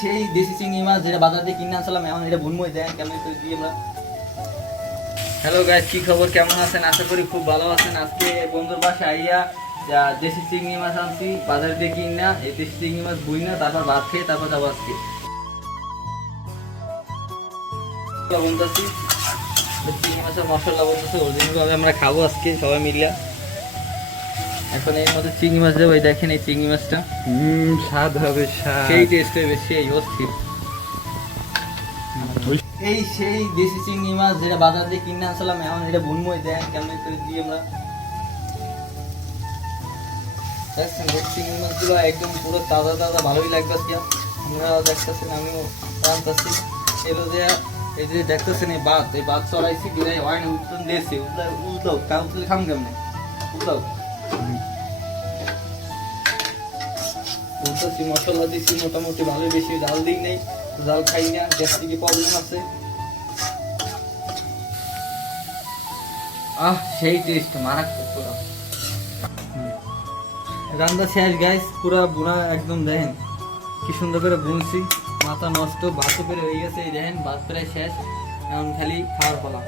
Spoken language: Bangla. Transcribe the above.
সেই দেশি চিংড়ি মাছ যেটা বাজার দিয়ে কিনে আনছিলাম, এখন এটা বুনমো দেন কেমন করে দিই আমরা? হ্যালো গাইস কি খবর? কেমন আছেন? আশা করি খুব ভালো আছেন। আজকে বন্ধুর বাসা আইয়া দেশি চিংড়ি মাছ আনছি, বাজার দিয়ে কিন এই দেশি চিংড়ি মাছ বুই না, তারপর ভাত খেয়ে তারপর যাব আজকে। চিংড়ি মাছের মশলা অরিজিনাল ভাবে আমরা খাব আজকে সবাই মিলিয়া। এখন এর মধ্যে চিংড়ি মাছ দেবো দেখেন এই চিংড়ি মাছটা। হুম স্বাদ হবে স্বাদ। সেই টেস্ট হবে সেই অস্থির। এই সেই দেশি চিংড়ি মাছ যেটা বাজার থেকে কিনে আনছিলাম এখন এটা বুনমো দেন কেমন করে দিই আমরা। চিংড়ি মাছগুলো একদম পুরো তাজা তাজা ভালোই লাগবে আমরা দেখতেছেন আমিও এলো এই যে দেখতেছেন এই বাদ এই বাদ চড়াইছি দিলাই হয় না উত্তর দিয়েছে। উল্টাও উল্টাও তা উঠলে খাম কেমনে? উল্টাও বলতেছি, মশলা মোটামুটি ভালো বেশি জাল দিই জাল খাই না গ্যাস্ট্রিকে প্রবলেম আছে। আহ, সেই টেস্ট মারাত্মক পুরো। রান্না শেষ গাইস পুরো বুড়া একদম দেখেন, কি সুন্দর করে বুনছি, মাথা নষ্ট, ভাত পেরে হয়ে গেছে, এই দেখেন, ভাত প্রায় শেষ, এখন খালি খাওয়ার ফলা